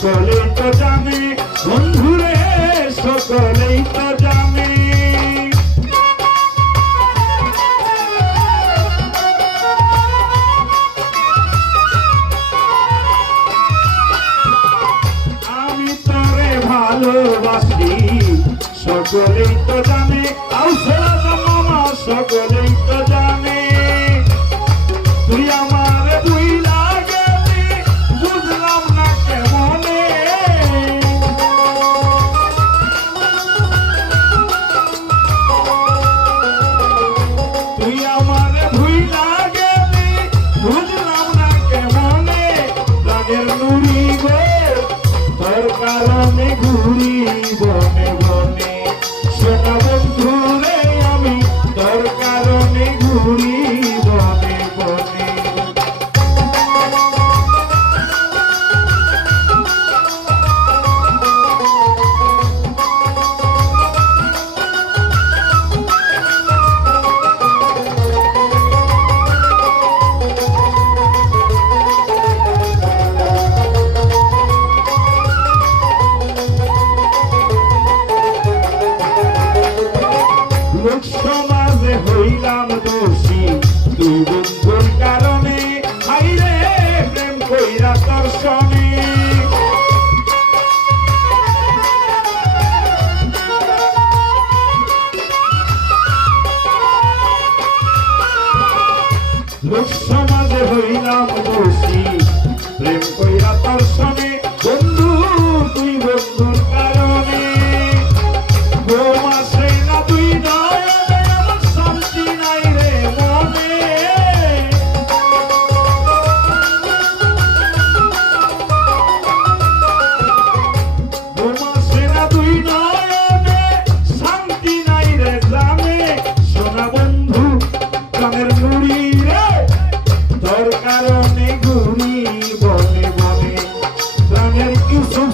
সকলেই তো জানে বন্ধুরে, সকলেই তো জানে আমি তোরে ভালোবাসি, সকলেই তো জানে আউসলা মামা, সকলেই তো জানে তুই আমার চাঁদের নুরি গো তোর কারণে ঘুরি লোক সমাজে হইলাম দোষী। প্রেম কইরা তোর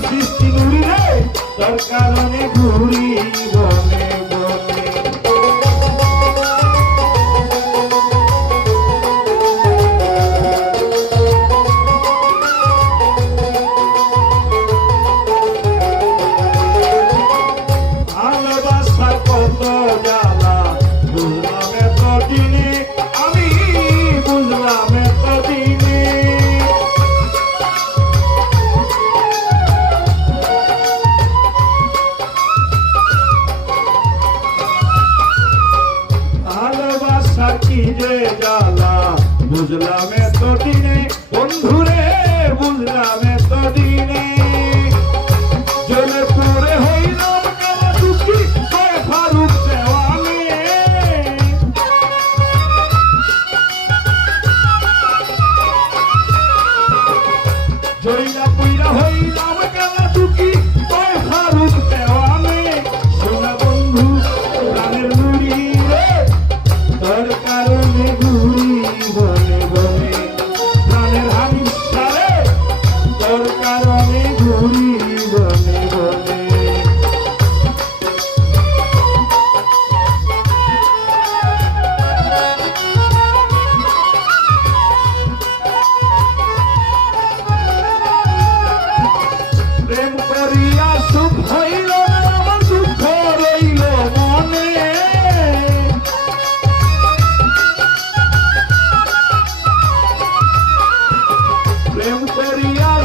সৃষ্টি গুরু রে তোর কারণে ঘুরি বনে। জ্বালা বুঝলাম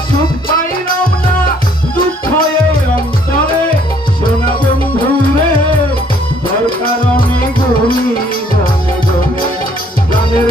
সুখ পাইলাম না দুঃখ এই অন্তরে। সোনা বন্ধু রে দরকার অনেক গানে গানে গানের